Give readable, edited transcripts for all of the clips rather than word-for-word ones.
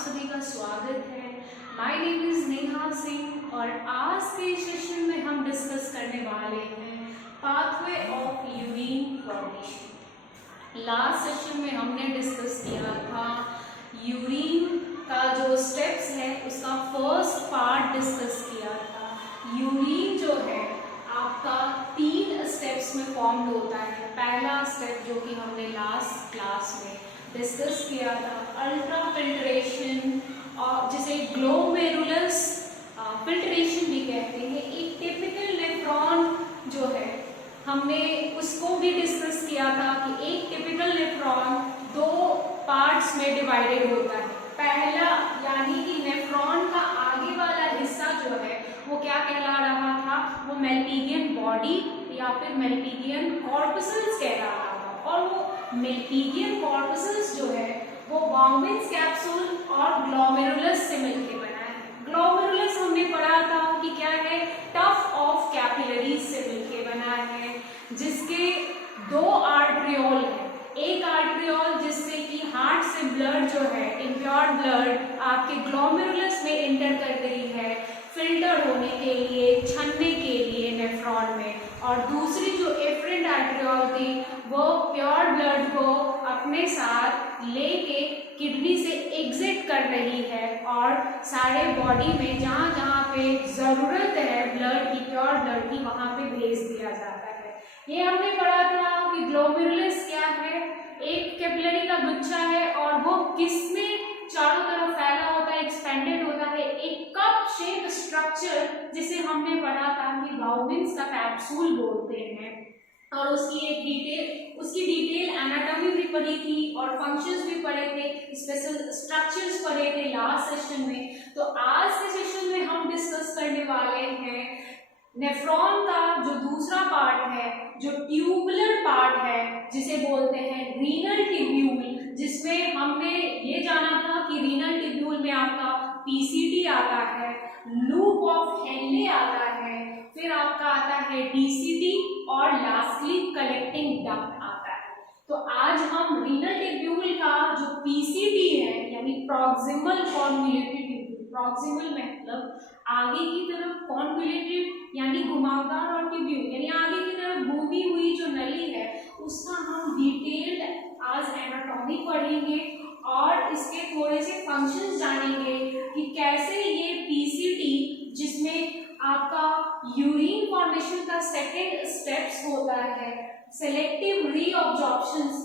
सभी का स्वागत है। My name is Neha Singh और आज के सेशन में हम डिस्कस करने वाले हैं pathway of urine formation. Last session में हमने डिस्कस किया था यूरिन का जो स्टेप्स है उसका फर्स्ट पार्ट डिस्कस किया था। यूरिन जो है आपका 3 स्टेप्स में फॉर्म्ड होता है। पहला स्टेप जो कि हमने लास्ट क्लास में डिस्कस किया था अल्ट्रा फिल्ट्रेशन और जिसे ग्लोमेरुलस फिल्ट्रेशन भी कहते हैं। एक टिपिकल नेफ्रॉन जो है हमने उसको भी डिस्कस किया था कि एक टिपिकल नेफ्रॉन 2 पार्ट्स में डिवाइडेड होता है। पहला यानी कि नेफ्रॉन का आगे वाला हिस्सा जो है वो क्या कहला रहा था, वो मेल्पिगियन बॉडी या फिर मेल्पिगियन कॉर्पसल्स कहला रहा था। और वो मेल्पिगियन कॉर्पसल्स जो है वो बाउमेंस कैप्सूल और ग्लोमेरुलस से मिलकर बना है। ग्लोमेरुलस हमने पढ़ा था कि क्या है, टफ ऑफ कैपिलरीज से मिलकर बना है, जिसके 2 आर्ट्रियोल है। एक आर्ट्रियोल जिससे कि हार्ट से ब्लड जो है इम्प्योर ब्लड आपके ग्लोमेरुलस में एंटर कर रही है फिल्टर होने के लिए, छनने के लिए नेफ्रॉन में, और दूसरी जो एफरेंट आर्ट्रियोल थी वो प्योर ब्लड को अपने साथ लेके किडनी से एग्जिट कर रही है और सारे बॉडी में जहाँ जहाँ पे ज़रूरत है ब्लड की, प्योर ब्लड की, वहाँ पे भेज दिया जाता है। ये हमने पढ़ा था कि ग्लोमेरुलस क्या है, एक कैपिलरी का गुच्छा है और वो किसमें चारों तरफ फैला होता है, एक्सपेंडेड होता है, एक कप शेप स्ट्रक्चर जिसे हमने पढ़ा था कि बाउमेंस का कैप्सूल बोलते हैं। और उसकी डिटेल एनाटॉमी भी पढ़ी थी और फंक्शंस भी पढ़े थे, स्पेशल स्ट्रक्चर्स पढ़े थे लास्ट सेशन में। तो आज के सेशन में हम डिस्कस करने वाले हैं नेफ्रॉन का जो दूसरा पार्ट है, जो ट्यूबुलर पार्ट है, जिसे बोलते हैं रीनल ट्यूब्यूल, जिसमें हमने ये जाना था कि रीनल ट्यूब्यूल में आपका पीसीटी आता है, लूप ऑफ हेनले आता है, फिर आपका आता है डीसीटी और लास्टली कलेक्टिंग डक्ट आता है। तो आज हम रीनल ट्यूब्यूल का जो पीसीटी है यानी प्रॉक्सिमल कॉन्वोल्यूटेड ट्यूब्यूल, प्रॉक्सिमल मतलब आगे की तरफ, कॉन्वोल्यूटेड यानी घुमावदार और ट्यूब्यूल यानी आगे की तरफ घूमी हुई जो नली है, उसका हम डिटेल्ड आज एनाटॉमी पढ़ेंगे और इसके थोड़े से फंक्शंस जानेंगे कि कैसे ये पीसीटी, जिसमें आपका यूरिन फॉर्मेशन का सेकेंड स्टेप्स होता है सेलेक्टिव रीअब्जॉर्प्शंस,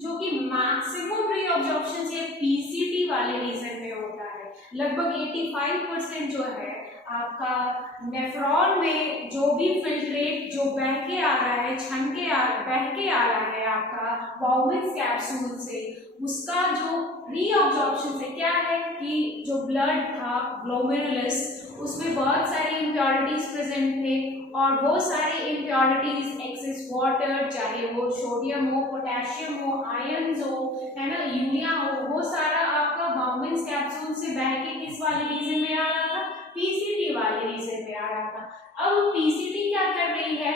जो कि मैक्सिमम रीअब्जॉर्प्शंस ये पीसीटी वाले रीजन में होता है। लगभग 85% जो है आपका नेफ्रॉन में जो भी फिल्ट्रेट जो बह के आ रहा है, बह के आ रहा है आपका बाउमेंस कैप्सूल से, उसका जो रीअब्जॉर्प्शन से क्या है कि जो ब्लड था ग्लोमेरुलस, उसमें बहुत सारी इम्प्योरिटीज प्रेजेंट थे और वो सारी इम्प्योरिटीज एक्सेस वाटर, चाहे वो सोडियम हो, पोटेशियम हो, आयंस हो, है ना, यूरिया हो, वो सारा आपका बाउमेंस कैप्सूल से बह के किस वाले रीजन में आ रहा था, पीसीटी वाले रीजन में आ रहा था। अब पीसीटी क्या कर रही है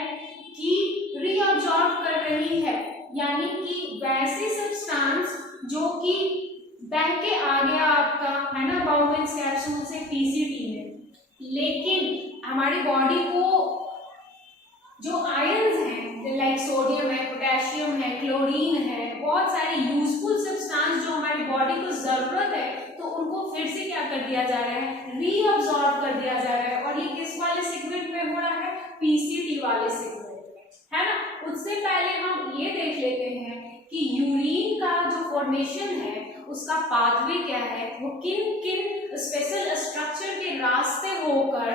कि रीअब्जॉर्ब कर रही है, यानी कि वैसे सब्सटेंस जो कि बह के आ गया आपका, है ना, बाउमेंस कैप्सूल से पीसीटी में, लेकिन हमारी बॉडी को जो आयंस हैं लाइक सोडियम है, पोटेशियम है, क्लोरीन है, बहुत सारे यूजफुल सब्सटेंस जो हमारी बॉडी को जरूरत है, तो उनको फिर से क्या कर दिया जा रहा है, रीअब्सॉर्ब कर दिया जा रहा है। और ये किस वाले सेगमेंट में हो रहा है, पीसीटी वाले सेगमेंट में, है ना। उससे पहले हम ये देख लेते हैं कि यूरिन का जो फॉर्मेशन है उसका पाथवे क्या है, वो किन किन स्पेशल स्ट्रक्चर के रास्ते होकर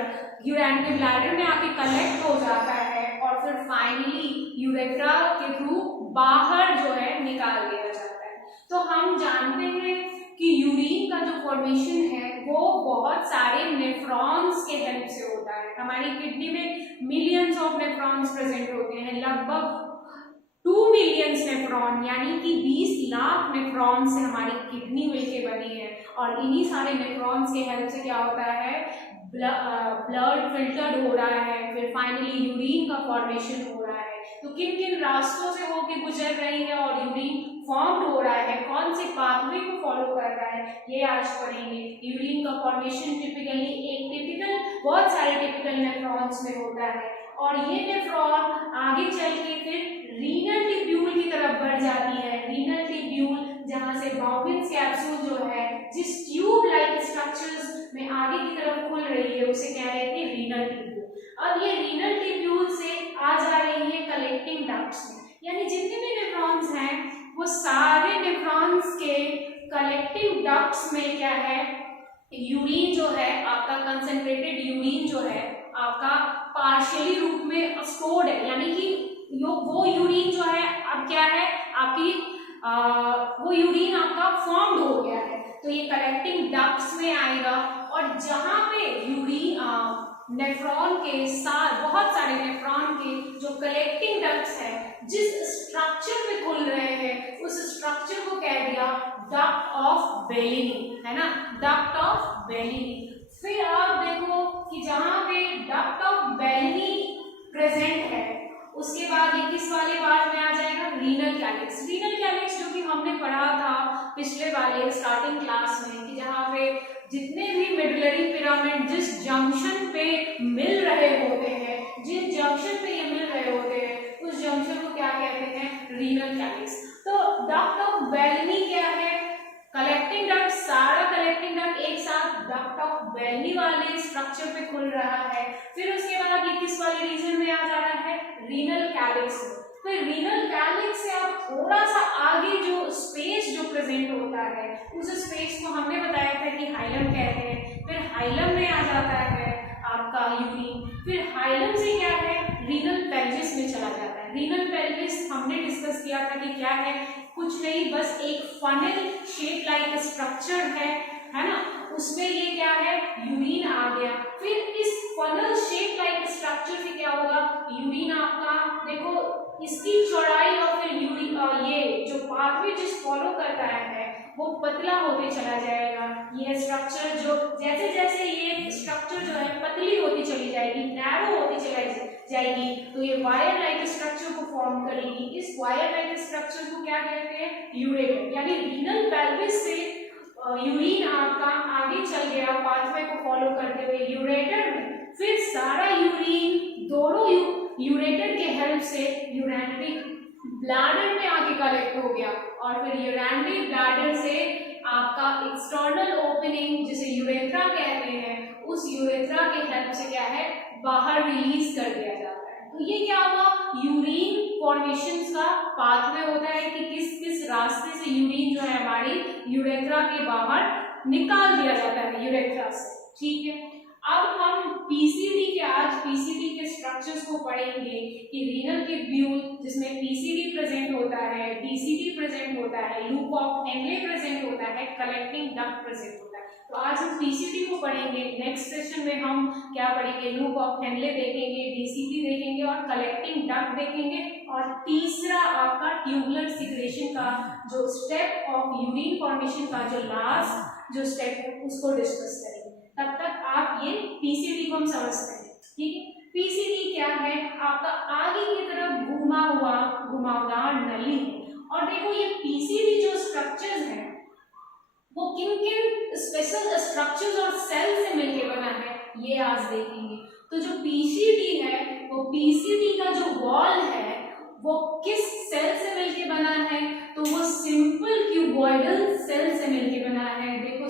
यूरिन के ब्लैडर में आके कलेक्ट हो जाता है और फिर फाइनली यूरेथ्रा के थ्रू बाहर जो है निकाल दिया जाता है। तो हम जानते हैं कि यूरिन का जो फॉर्मेशन है वो बहुत सारे नेफ्रॉन्स के हेल्प से होता है। हमारी किडनी में मिलियंस ऑफ नेफ्रॉन्स प्रेजेंट होते हैं, लगभग 2 मिलियन नेफ्रॉन यानी कि 20 लाख नेफ्रॉन से हमारी किडनी मिलके बनी है। और इन्हीं सारे नेफ्रॉन्स के हेल्प से क्या होता है, ब्लड फिल्टर्ड हो रहा है, फिर फाइनली यूरिन का फॉर्मेशन हो रहा है। तो किन किन रास्तों से होके गुजर रही है और यूरिन फॉर्म्ड हो रहा है, कौन से पाथवे को फॉलो कर रहा है, ये आज पढ़ेंगे। यूरिन का फॉर्मेशन टिपिकली बहुत सारे टिपिकल नेफ्रॉन्स में होता है और ये नेफ्रॉन आगे चल के फिर रीनल ट्यूब्यूल की तरफ बढ़ जाती है। रीनल ट्यूब्यूल जहां से बाउबिन्स कैप्सूल जो है जिस ट्यूब लाइक स्ट्रक्चर्स में आगे की तरफ खुल रही है उसे कह रहे थे रीनल ट्यूब्यूल। अब ये रीनल ट्यूब्यूल से आ जा रही है कलेक्टिंग डक्ट्स में, यानी जितने भी नेफ्रॉन्स हैं वो सारे नेफ्रॉन्स के कलेक्टिंग डक्ट्स में क्या है, यूरिन जो है आपका कंसंट्रेटेड यूरिन जो है आपका पार्शियली रूप में स्टोर्ड है, यानी कि वो यूरिन जो है अब क्या है आपकी वो यूरिन आपका फॉर्म्ड हो गया है, तो ये कलेक्टिंग डक्ट्स में आएगा। और जहां पे यूरिन नेफ्रॉन के साथ बहुत सारे नेफ्रॉन के जो कलेक्टिंग डक्ट्स है जिस स्ट्रक्चर में खुल रहे हैं उस स्ट्रक्चर को कह दिया डक्ट ऑफ बेलिनी, है ना, डक्ट ऑफ बेलिनी। फिर आप देखो कि जहां पे डक्ट ऑफ बेलिनी प्रेजेंट है उसके बाद ये किस वाले पार्ट में आ जाएगा, रीनल कैलिक्स। रीनल कैलिक्स जो कि हमने पढ़ा था पिछले वाले स्टार्टिंग क्लास में कि जहां पे जितने भी मिडलरी पिरामिड जिस जंक्शन पे मिल रहे होते हैं, जिस जंक्शन पे ये मिल रहे होते हैं उस जंक्शन को क्या कहते हैं, रीनल कैलिक्स। तो डक्ट ऑफ बेलिनी क्या है, कलेक्टिंग डक्ट, सारा कलेक्टिंग डक्ट एक साथ डक्ट ऑफ बेलिनी वाले स्ट्रक्चर पे खुल रहा है। फिर उसके बाद ये किस वाले रीजन में आ जा रहा है, रीनल कैलिक्स। फिर रीनल कैलिक्स से आप थोड़ा सा आगे जो स्पेस जो प्रेजेंट होता है उस स्पेस को हमने बताया था कि हाइलम कहते हैं। फिर हाइलम में आ जाता है आपका यूरिन, फिर हाइलम से क्या है रीनल पेल्विस में चला जाता है। रीनल पेल्विस हमने डिस्कस किया था कि क्या है, कुछ नहीं बस एक फनल शेप लाइक स्ट्रक्चर है ना, उसमें ये क्या है यूरिन आ गया। फिर इस फनल शेप लाइक स्ट्रक्चर से क्या होगा, यूरिन आपका देखो इसकी चौड़ाई और फिर यूरिन ये जो पाथवे जिस फॉलो करता है वो पतला होते चला जाएगा। ये स्ट्रक्चर जो जैसे जैसे ये स्ट्रक्चर जो है पतली होती चली जाएगी, नैरो होती चली जाएगी, तो ये वायर लाइक स्ट्रक्चर को फॉर्म करेगी। इस वायर लाइक स्ट्रक्चर को क्या कहते हैं, यूरेटर। यानी रीनल पेल्विस से यूरिन आपका आगे चल गया पाथवे को फॉलो करते हुए यूरेटर में, फिर सारा यूरिन दोनों यूरेटर के हेल्प से यूरेनरी ब्लैडर में आके कलेक्ट हो गया और फिर यूरेनरी ब्लैडर से आपका एक्सटर्नल ओपनिंग जिसे यूरेथ्रा कहते हैं उस यूरेथ्रा के हेल्प से क्या है बाहर रिलीज कर दिया जाता है। तो ये क्या हुआ, यूरिन फॉर्मेशन का पाथवे होता है कि किस किस रास्ते से यूरिन जो है हमारी यूरेथ्रा के बाहर निकाल दिया जाता है यूरेथ्रा से। ठीक है, अब हम पीसीडी के आज पीसीडी के स्ट्रक्चर्स को पढ़ेंगे कि रीनल ट्यूब्यूल जिसमें पीसीडी प्रेजेंट होता है, डीसीडी प्रेजेंट होता है, लूप ऑफ हेनले प्रेजेंट होता है, कलेक्टिंग डक्ट प्रेजेंट होता है। तो आज हम पीसीडी को पढ़ेंगे, नेक्स्ट सेशन में हम क्या पढ़ेंगे, लूप ऑफ हेनले देखेंगे, डीसीडी देखेंगे और कलेक्टिंग डक्ट देखेंगे और तीसरा आपका ट्यूबुलर सिक्रेशन का जो स्टेप ऑफ यूरिन फॉर्मेशन का जो लास्ट जो स्टेप है उसको डिस्कस करेंगे। तब तक आप ये पीसीडी को हम समझते हैं। ठीक है, पीसीडी क्या है, आपका आगे की तरफ घुमा हुआ घुमावदार नली है। और देखो ये पीसीडी जो स्ट्रक्चर्स हैं वो किन किन स्पेशल स्ट्रक्चर्स और सेल से मिलकर बना है ये आज देखेंगे। तो जो पीसीडी है वो पीसीडी का जो वॉल है वो किस सेल से मिलकर बना है, तो वो सिंपल क्यूबॉइडल सेल से मिलकर बना है। देखो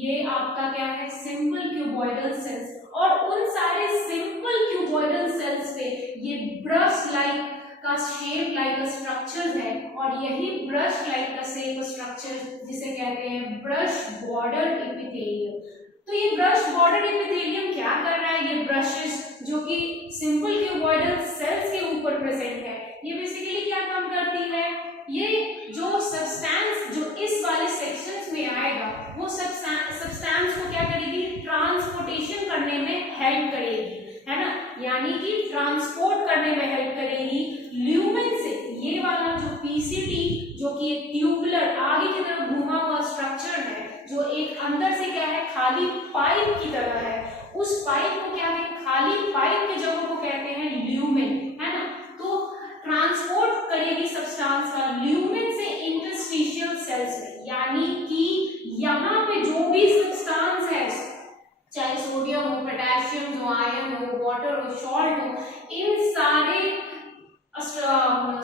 ये आपका क्या है, सिंपल क्यूबॉइडल सेल्स, और उन सारे सिंपल क्यूबॉइडल सेल्स पे ये ब्रश लाइक का शेप लाइक स्ट्रक्चर है और यही ब्रश लाइक का शेप स्ट्रक्चर जिसे कहते हैं ब्रश बॉर्डर्ड एपिथेलियम। तो ये ब्रश बॉर्डर्ड एपिथेलियम क्या कर रहा है, ये ब्रशेस जो कि सिंपल क्यूबॉइडल सेल्स के ऊपर प्रेजेंट है, ये बेसिकली क्या काम करती है, ये जो सब्सटेंस जो इस वाले सेक्शंस में आएगा वो सब्सटेंस को क्या करेगी, ट्रांसपोर्टेशन करने में हेल्प करेगी, है ना, यानी कि ट्रांसपोर्ट करने में हेल्प करेगी ल्यूमेन से। ये वाला जो पीसीडी जो कि एक ट्यूबुलर आगे की तरफ घुमा हुआ स्ट्रक्चर है जो एक अंदर से क्या है खाली पाइप की तरह है, उस पाइप को क्या है, खाली पाइप के जगह को कहते हैं ल्यूमेन, है ना। तो ट्रांसपोर्ट करेगी सब्सटेंस का ल्यूमेन से इंटर पोटेशियम हो, आयरन हो, वाटर हो, सॉल्ट हो, इन सारे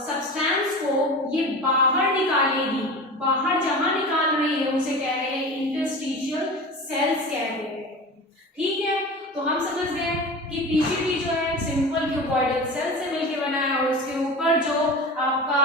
सब्सटेंस को ये बाहर निकालेगी। बाहर जहां निकाल रही है उसे कह रहे हैं इंटरस्टिशियल सेल्स कह रहे हैं। ठीक है, तो हम समझ गए कि पीसीबी जो है सिंपल क्यूबॉइडल सेल से मिलकर बना है और उसके ऊपर जो आपका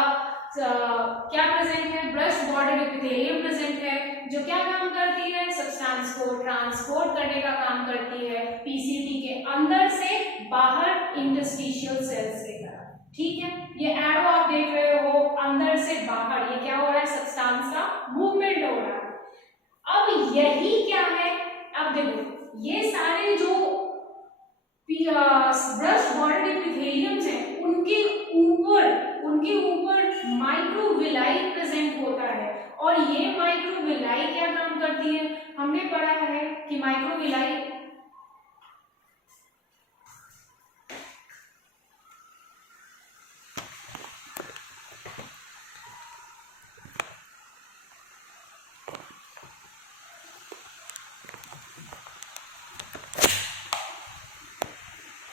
क्या प्रेजेंट है, ब्रश बॉर्डर एपिथेलियम प्रेजेंट है, जो क्या काम करती है, सब्सटेंस को ट्रांसपोर्ट करने का काम करती है पीसीबी के अंदर से बाहर इंटरस्टिशियल सेल्स की तरफ। ठीक है, ये एरो आप देख रहे हो अंदर से बाहर, ये क्या हो रहा है, सब्सटेंस का मूवमेंट हो रहा है। अब यही क्या है, अब देखो ये सारे जो ब्रश बॉर्डर एपिथेलियम्स हैं उनके ऊपर माइक्रोविलाई प्रेजेंट होता है और ये माइक्रोविलाई क्या काम करती है, हमने पढ़ा है कि माइक्रोविलाई